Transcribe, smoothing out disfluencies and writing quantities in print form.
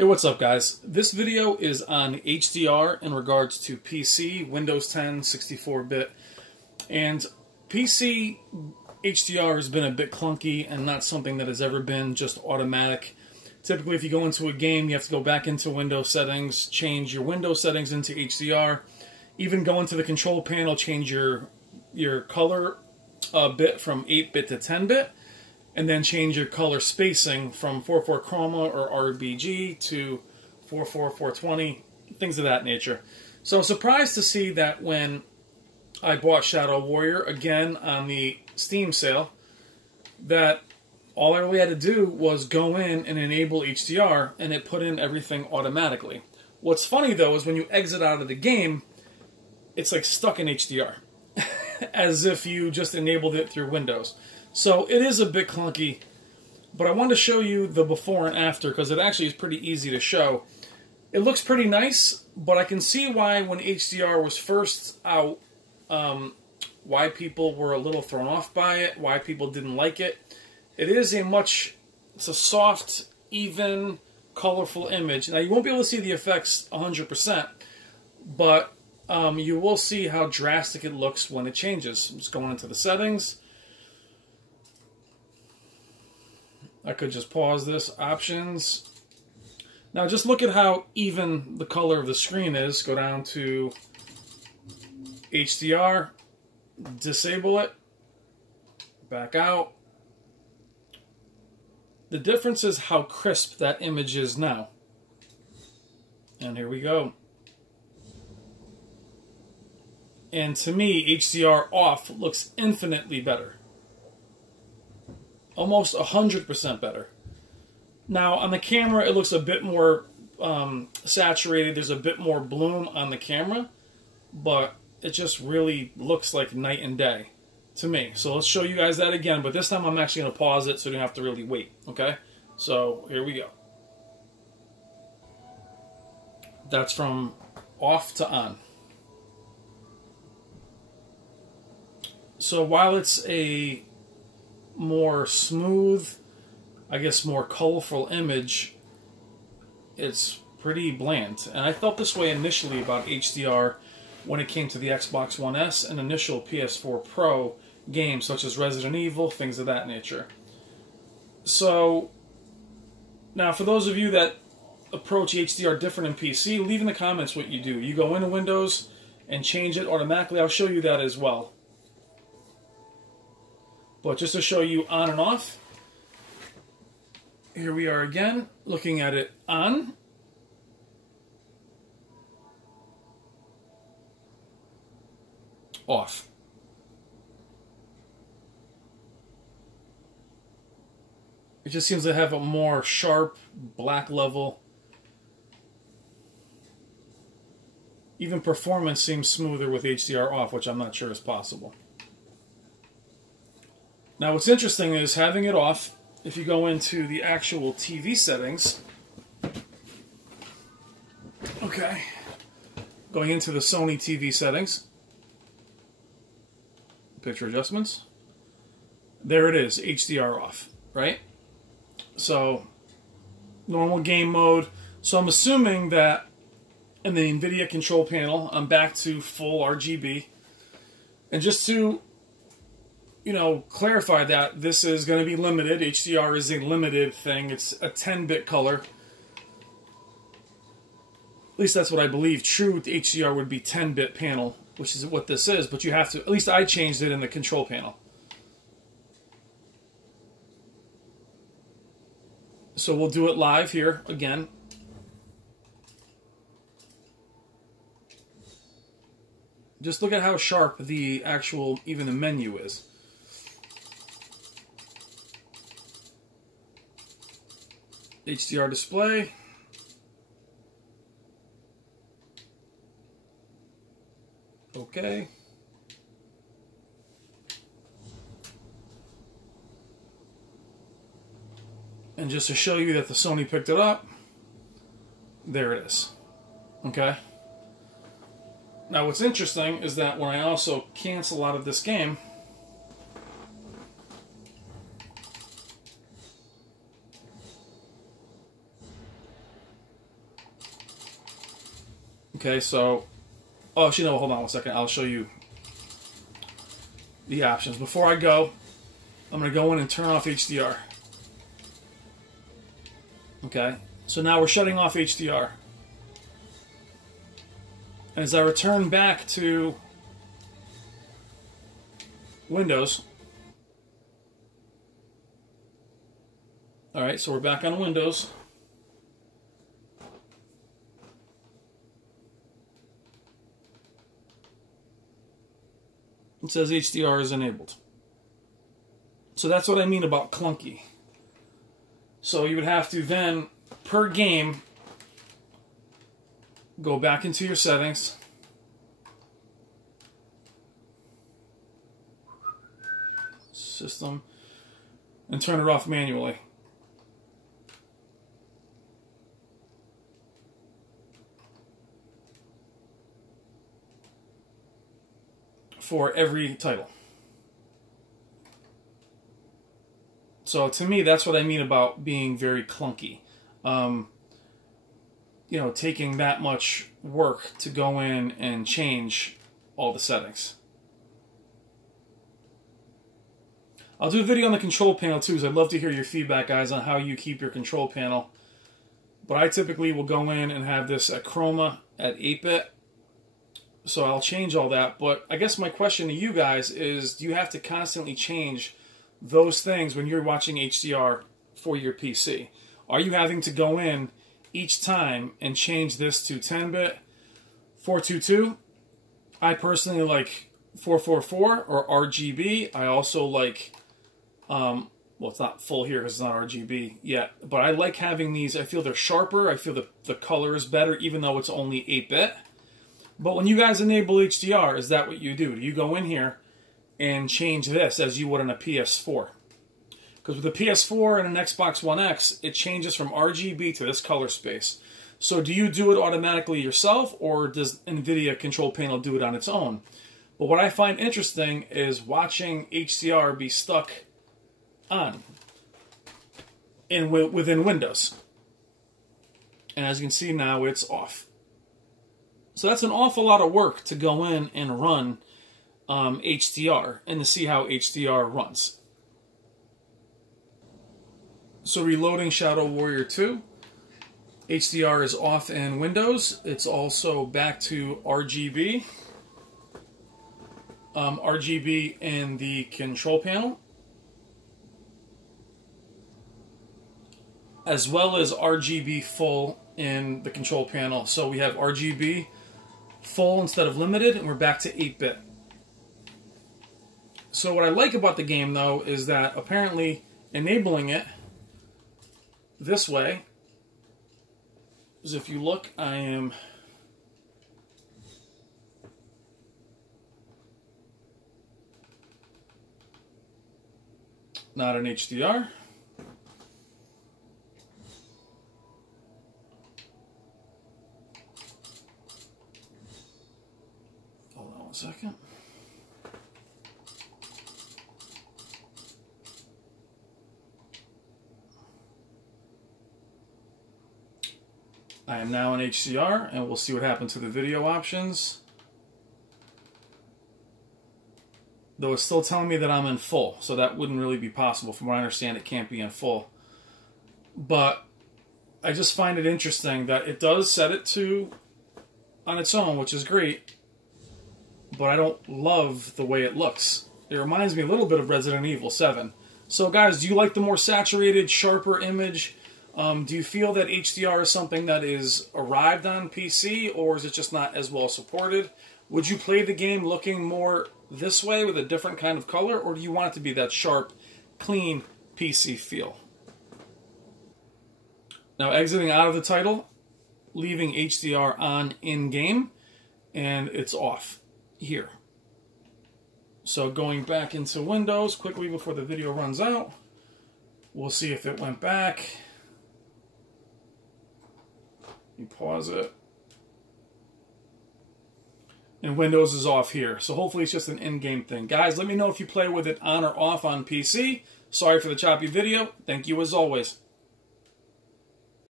Hey, what's up guys? This video is on HDR in regards to PC, Windows 10, 64-bit, and PC HDR has been a bit clunky and not something that has ever been just automatic. Typically if you go into a game you have to go back into Windows settings, change your Windows settings into HDR, even go into the control panel, change your color bit from 8-bit to 10-bit, and then change your color spacing from 4:4 chroma or RGB to 4:4, 420, things of that nature. So I was surprised to see that when I bought Shadow Warrior again on the Steam sale, that all I really had to do was go in and enable HDR and it put in everything automatically. What's funny though is when you exit out of the game, it's like stuck in HDR as if you just enabled it through Windows. So it is a bit clunky, but I wanted to show you the before and after because it actually is pretty easy to show. It looks pretty nice, but I can see why when HDR was first out, why people were a little thrown off by it, why people didn't like it. It's a soft, even, colorful image. Now you won't be able to see the effects 100%, but you will see how drastic it looks when it changes. I'm just going into the settings. I could just pause this, options. Now just look at how even the color of the screen is. Go down to HDR, disable it, back out. The difference is how crisp that image is now. And here we go. And to me, HDR off looks infinitely better. Almost 100% better. Now on the camera it looks a bit more saturated, there's a bit more bloom on the camera, but it just really looks like night and day to me. So let's show you guys that again, but this time I'm actually going to pause it so you don't have to really wait, okay? So here we go. That's from off to on. So while it's a more smooth, I guess more colorful image, it's pretty bland. And I felt this way initially about HDR when it came to the Xbox One S and initial PS4 Pro games such as Resident Evil, things of that nature. So now for those of you that approach HDR different in PC, leave in the comments what you do. You go into Windows and change it automatically. I'll show you that as well. But just to show you on and off, here we are again, looking at it on. Off. It just seems to have a more sharp black level. Even performance seems smoother with HDR off, which I'm not sure is possible. Now what's interesting is having it off, if you go into the actual TV settings, okay, going into the Sony TV settings, picture adjustments, there it is, HDR off, right? So, normal game mode. So I'm assuming that in the NVIDIA control panel, I'm back to full RGB. And just to clarify that this is going to be limited. HDR is a limited thing. It's a 10-bit color. At least that's what I believe. True HDR would be 10-bit panel, which is what this is, but you have to, at least I changed it in the control panel. So we'll do it live here again. Just look at how sharp the actual, even the menu is. HDR display. Okay. And just to show you that the Sony picked it up, there it is. Okay. Now what's interesting is that when I also cancel out of this game, Okay, so, oh, actually, no, hold on one second. I'll show you the options. Before I go, I'm going to go in and turn off HDR. Okay, so now we're shutting off HDR. And as I return back to Windows, alright, so we're back on Windows. It says HDR is enabled. So that's what I mean about clunky. So you would have to then, per game, go back into your settings. System. And turn it off manually. For every title. So to me, that's what I mean about being very clunky. You know, taking that much work to go in and change all the settings. I'll do a video on the control panel too, because I'd love to hear your feedback, guys, on how you keep your control panel. But I typically will go in and have this at chroma at 8-bit. So I'll change all that. But I guess my question to you guys is, do you have to constantly change those things when you're watching HDR for your PC? Are you having to go in each time and change this to 10-bit, 422? I personally like 444 or RGB. I also like, well, it's not full here because it's not RGB yet, but I like having these. I feel they're sharper. I feel the color is better, even though it's only 8-bit. But when you guys enable HDR, is that what you do? Do you go in here and change this as you would on a PS4? Because with a PS4 and an Xbox One X, it changes from RGB to this color space. So do you do it automatically yourself, or does NVIDIA Control Panel do it on its own? But what I find interesting is watching HDR be stuck on within Windows. And as you can see now, it's off. So that's an awful lot of work to go in and run HDR and to see how HDR runs. So reloading Shadow Warrior 2. HDR is off in Windows. It's also back to RGB. RGB in the control panel, as well as RGB full in the control panel. So we have RGB full instead of limited, and we're back to 8-bit. So what I like about the game, though, is that apparently enabling it this way is, if you look, I am not in HDR. Hold on one second. I am now in HDR, and we'll see what happens to the video options. Though it's still telling me that I'm in full, so that wouldn't really be possible. From what I understand, it can't be in full. But I just find it interesting that it does set it to on its own, which is great, but I don't love the way it looks. It reminds me a little bit of Resident Evil 7. So guys, do you like the more saturated, sharper image? Do you feel that HDR is something that is arrived on PC, or is it just not as well supported? Would you play the game looking more this way with a different kind of color, or do you want it to be that sharp, clean PC feel? Now exiting out of the title, leaving HDR on in-game, and it's off here. So going back into Windows quickly before the video runs out, we'll see if it went back. You pause it. And Windows is off here. So hopefully it's just an in-game thing. Guys, let me know if you play with it on or off on PC. Sorry for the choppy video. Thank you as always.